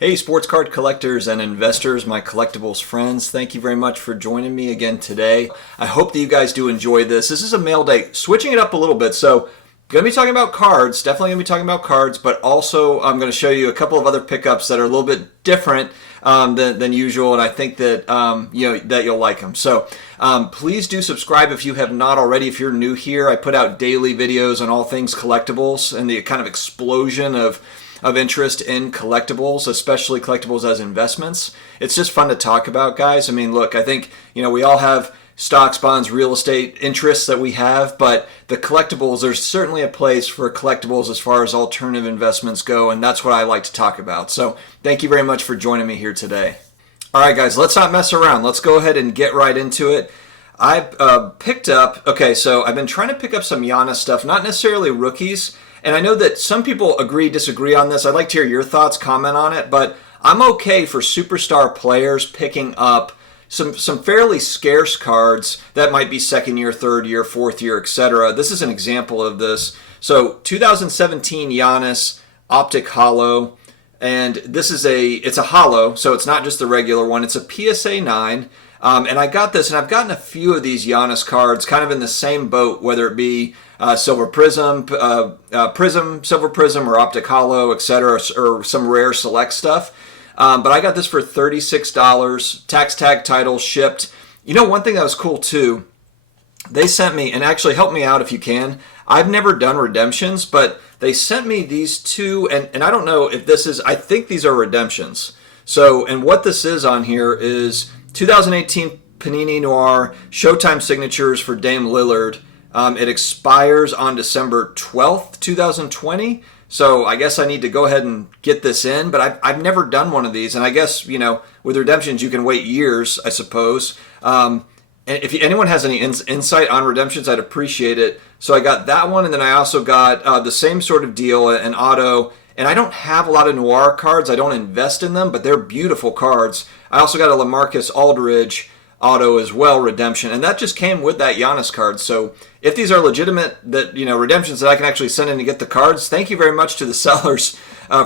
Hey, sports card collectors and investors, my collectibles friends, thank you very much for joining me again today. I hope that you guys do enjoy this. This is a mail day, switching it up a little bit. So, going to be talking about cards, definitely going to be talking about cards, but also I'm going to show you a couple of other pickups that are a little bit different than usual, and I think that that you'll like them. So, please do subscribe if you have not already. If you're new here, I put out daily videos on all things collectibles and the kind of explosion of interest in collectibles, especially collectibles as investments. It's just fun to talk about, guys. I mean, look, I think, we all have stocks, bonds, real estate interests that we have, but the collectibles, there's certainly a place for collectibles as far as alternative investments go, and that's what I like to talk about. So thank you very much for joining me here today. All right, guys, let's not mess around. Let's go ahead and get right into it. I picked up, so I've been trying to pick up some Giannis stuff, not necessarily rookies. And I know that some people disagree on this. I'd like to hear your thoughts, comment on it. But I'm okay for superstar players picking up some fairly scarce cards that might be second year, third year, fourth year, etc. This is an example of this. So 2017 Giannis Optic Holo. And this is it's a holo, so it's not just the regular one. It's a PSA 9. And I got this, and I've gotten a few of these Giannis cards kind of in the same boat, whether it be Silver Prism, Silver Prism, or Optic Holo, etc., or some rare select stuff. But I got this for $36, tax tag title, shipped. One thing that was cool too, they sent me, and actually help me out if you can, I've never done redemptions, but they sent me these two, and I don't know if this is, I think these are redemptions. So, and what this is on here is 2018 Panini Noir Showtime signatures for Dame Lillard. It expires on December 12th, 2020. So I guess I need to go ahead and get this in, but I've never done one of these. And I guess, with redemptions, you can wait years, I suppose. And if anyone has any insight on redemptions, I'd appreciate it. So I got that one, and then I also got the same sort of deal, an auto. And I don't have a lot of Noir cards. I don't invest in them, but they're beautiful cards. I also got a LaMarcus Aldridge auto as well, redemption. And that just came with that Giannis card. So if these are legitimate redemptions that I can actually send in to get the cards, thank you very much to the sellers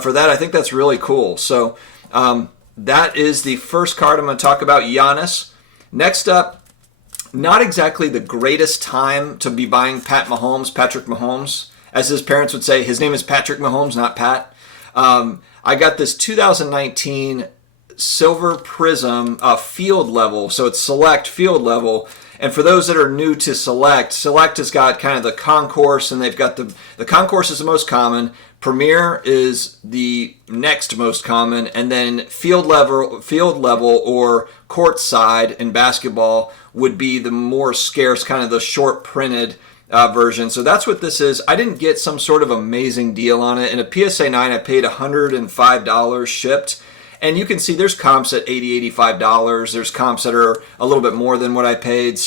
for that. I think that's really cool. So that is the first card I'm going to talk about, Giannis. Next up, not exactly the greatest time to be buying Patrick Mahomes. As his parents would say, his name is Patrick Mahomes, not Pat. I got this 2019 Silver Prism field level, so it's select field level. And for those that are new to select has got kind of the concourse, and they've got the concourse is the most common. Premier is the next most common, and then field level or court side in basketball would be the more scarce, kind of the short printed version. So that's what this is. I didn't get some sort of amazing deal on it. In a PSA 9, I paid $105 shipped. And you can see there's comps at $80, $85. There's comps that are a little bit more than what I paid.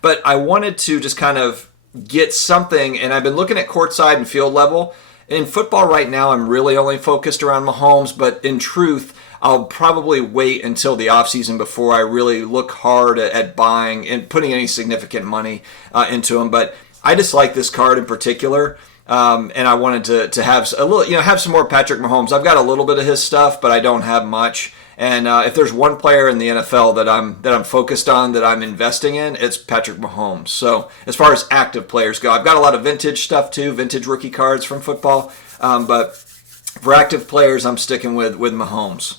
But I wanted to just kind of get something, and I've been looking at courtside and field level. In football right now, I'm really only focused around Mahomes, but in truth, I'll probably wait until the offseason before I really look hard at buying and putting any significant money into them. But I just like this card in particular, and I wanted to have a little, have some more Patrick Mahomes. I've got a little bit of his stuff, but I don't have much. And if there's one player in the NFL that I'm focused on, that I'm investing in, it's Patrick Mahomes. So as far as active players go, I've got a lot of vintage stuff too, vintage rookie cards from football. But for active players, I'm sticking with Mahomes.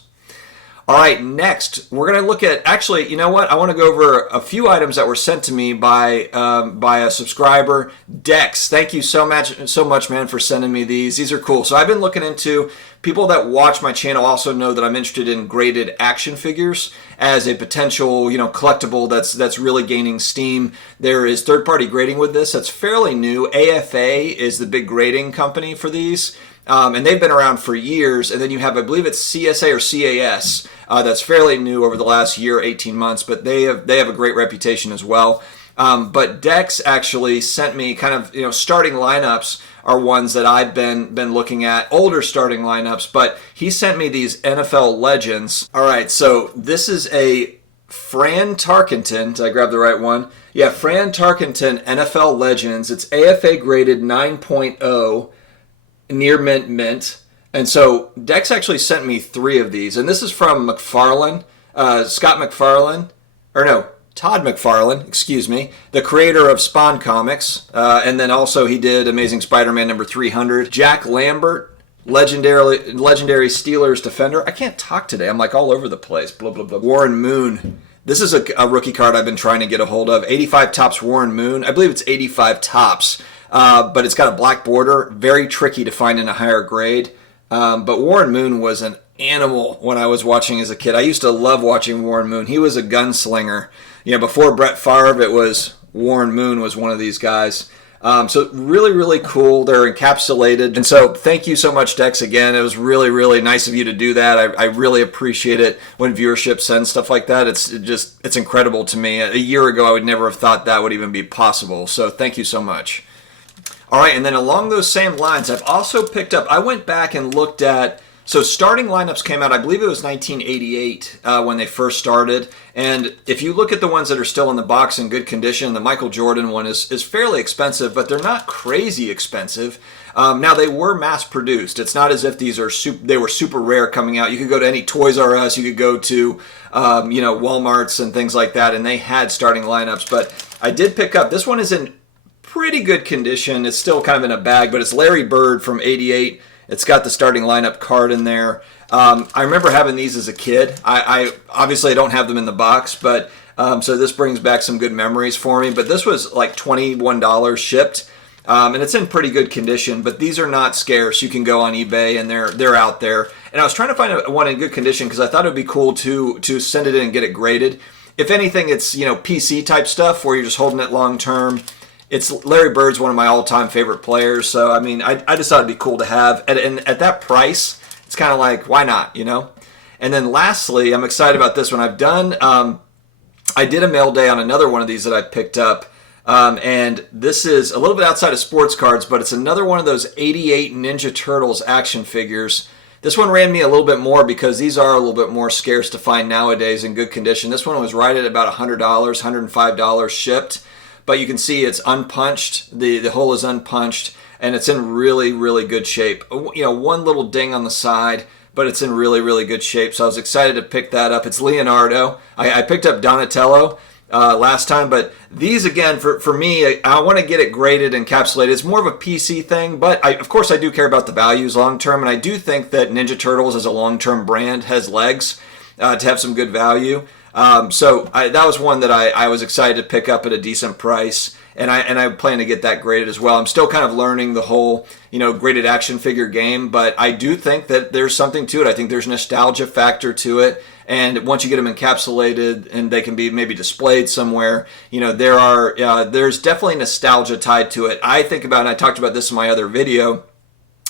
All right, next, we're going to look at, actually, you know what? I want to go over a few items that were sent to me by a subscriber, Dex. Thank you so much, man, for sending me these. These are cool. So I've been looking into, people that watch my channel also know that I'm interested in graded action figures as a potential, collectible that's really gaining steam. There is third-party grading with this. That's fairly new. AFA is the big grading company for these. And they've been around for years. And then you have, I believe it's CSA or CAS, that's fairly new over the last year, 18 months, but they have a great reputation as well. But Dex actually sent me kind of, starting lineups are ones that I've been looking at, older starting lineups, but he sent me these NFL legends. All right, so this is a Fran Tarkenton. Did I grab the right one? Yeah, Fran Tarkenton NFL Legends. It's AFA graded 9.0. Near mint. And so Dex actually sent me 3 of these, and this is from McFarlane, Scott McFarlane, or no, Todd McFarlane, excuse me, the creator of Spawn Comics, and then also he did Amazing Spider-Man number 300. Jack Lambert, legendary Steelers defender. I can't talk today. I'm like all over the place. Blah, blah, blah. Warren Moon. This is a rookie card I've been trying to get a hold of. 85 Topps Warren Moon. I believe it's 85 Topps, but it's got a black border. Very tricky to find in a higher grade. But Warren Moon was an animal when I was watching as a kid. I used to love watching Warren Moon. He was a gunslinger. Before Brett Favre, it was Warren Moon was one of these guys. So really, really cool. They're encapsulated. And so thank you so much, Dex, again. It was really, really nice of you to do that. I really appreciate it when viewership sends stuff like that. It's incredible to me. A year ago, I would never have thought that would even be possible. So thank you so much. All right, and then along those same lines, I've also picked up, I went back and looked at, so starting lineups came out, I believe it was 1988 when they first started. And if you look at the ones that are still in the box in good condition, the Michael Jordan one is fairly expensive, but they're not crazy expensive. Now, they were mass produced. It's not as if these are they were super rare coming out. You could go to any Toys R Us, you could go to Walmarts and things like that, and they had starting lineups. But I did pick up, this one is in pretty good condition. It's still kind of in a bag, but it's Larry Bird from 88. It's got the starting lineup card in there. I remember having these as a kid. I obviously I don't have them in the box, but so this brings back some good memories for me. But this was like $21 shipped, and it's in pretty good condition. But these are not scarce. You can go on eBay, and they're out there. And I was trying to find one in good condition because I thought it would be cool to send it in and get it graded. If anything, it's PC type stuff where you're just holding it long term. It's Larry Bird's one of my all-time favorite players, so I mean, I just thought it'd be cool to have. And at that price, it's kind of like, why not, And then lastly, I'm excited about this one. I did a mail day on another one of these that I picked up, and this is a little bit outside of sports cards, but it's another one of those 88 Ninja Turtles action figures. This one ran me a little bit more because these are a little bit more scarce to find nowadays in good condition. This one was right at about $100, $105 shipped. But you can see it's unpunched. The hole is unpunched, and it's in really, really good shape. One little ding on the side, but it's in really, really good shape. So I was excited to pick that up. It's Leonardo. I picked up Donatello last time, but these, again, for me, I want to get it graded and encapsulated. It's more of a PC thing, but of course I do care about the values long term, and I do think that Ninja Turtles as a long-term brand has legs to have some good value. So that was one that I was excited to pick up at a decent price, and I plan to get that graded as well. I'm still kind of learning the whole, graded action figure game, but I do think that there's something to it. I think there's nostalgia factor to it, and once you get them encapsulated and they can be maybe displayed somewhere, there's definitely nostalgia tied to it. I think about, and I talked about this in my other video,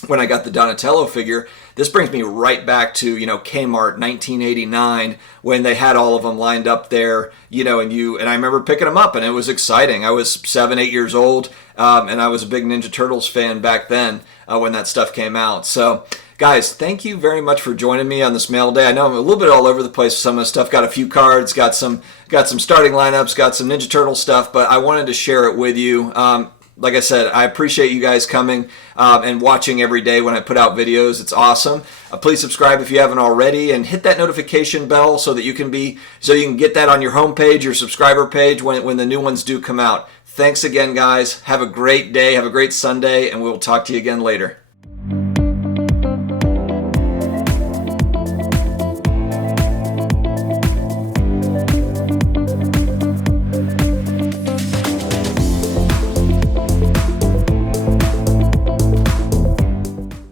when I got the Donatello figure, this brings me right back to, Kmart 1989 when they had all of them lined up there, and I remember picking them up and it was exciting. I was 7, 8 years old, and I was a big Ninja Turtles fan back then when that stuff came out. So, guys, thank you very much for joining me on this mail day. I know I'm a little bit all over the place with some of the stuff. Got a few cards, got some starting lineups, got some Ninja Turtle stuff, but I wanted to share it with you. Like I said, I appreciate you guys coming and watching every day when I put out videos. It's awesome. Please subscribe if you haven't already, and hit that notification bell so that you can get that on your homepage, your subscriber page when the new ones do come out. Thanks again, guys. Have a great day. Have a great Sunday, and we'll talk to you again later.